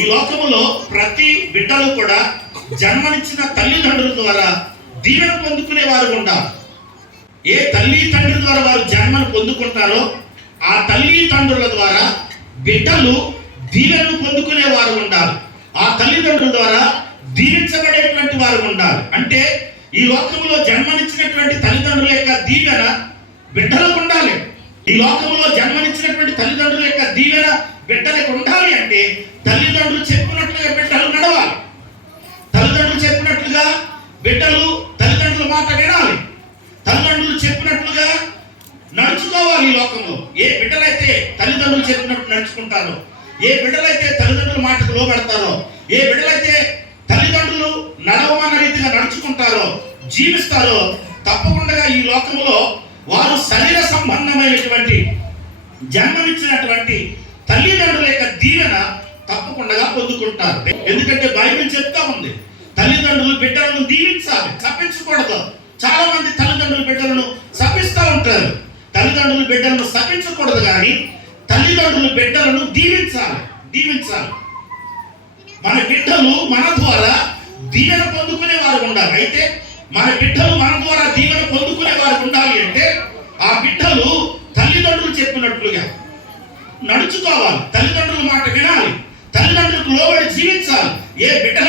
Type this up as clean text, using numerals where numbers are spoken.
ఈ లోకములో ప్రతి బిడ్డలు కూడా జన్మనిచ్చిన తల్లిదండ్రుల ద్వారా దీవెన పొందుకునే వారు ఉండాలి. ఏ తల్లి తండ్రి ద్వారా వారు జన్మను పొందుకుంటారో ఆ తల్లి తండ్రుల ద్వారా బిడ్డలు దీవెనను పొందుకునే వారు ఉండాలి. ఆ తల్లిదండ్రుల ద్వారా దీవించబడేటువంటి వారు ఉండాలి. అంటే ఈ లోకంలో జన్మనిచ్చినటువంటి తల్లిదండ్రుల యొక్క దీవెన బిడ్డలకు ఉండాలి. ఈ లోకంలో జన్మనిచ్చినటువంటి తల్లిదండ్రుల యొక్క దీవెన బిడ్డలకు ఉండాలి అంటే తల్లిదండ్రులు చెప్పినట్లుగా బిడ్డలు నడవాలి. తల్లిదండ్రులు చెప్పినట్లుగా బిడ్డలు తల్లిదండ్రుల మాట వినాలి. తల్లిదండ్రులు చెప్పినట్లుగా నడుచుకోవాలి. ఈ లోకంలో ఏ బిడ్డలైతే తల్లిదండ్రులు చెప్పినట్టు నడుచుకుంటారో, ఏ బిడ్డలైతే తల్లిదండ్రుల మాటకు లోబడతారో, ఏ బిడ్డలైతే తల్లిదండ్రులు నడవమన్న రీతిగా నడుచుకుంటారో, జీవిస్తారో, తప్పకుండా ఈ లోకంలో వారు శరీర సంబంధమైనటువంటి జన్మనిచ్చినటువంటి తల్లిదండ్రుల యొక్క దీవెన తప్పకుండా పొందుకుంటారు. ఎందుకంటే బైబిల్ చెప్తా ఉంది, తల్లిదండ్రులు బిడ్డలను దీవించాలి, శపించకూడదు. చాలా మంది తల్లిదండ్రులు బిడ్డలను శపిస్తూ ఉంటారు. తల్లిదండ్రులు బిడ్డలను శపించకూడదు, కానీ తల్లిదండ్రులు బిడ్డలను దీవించాలి. మన బిడ్డలు మన ద్వారా దీవెన పొందుకునే వారు ఉండాలి. అయితే మన బిడ్డలు మన ద్వారా దీవెన పొందుకునే వారు ఉండాలి అంటే ఆ బిడ్డలు తల్లిదండ్రులు చెప్పినట్లుగా నడుచుకోవాలి, తల్లిదండ్రుల మాట వినాలి, తల్లిదండ్రులకు లోబడి జీవించాలి. ఏ బిడ్డల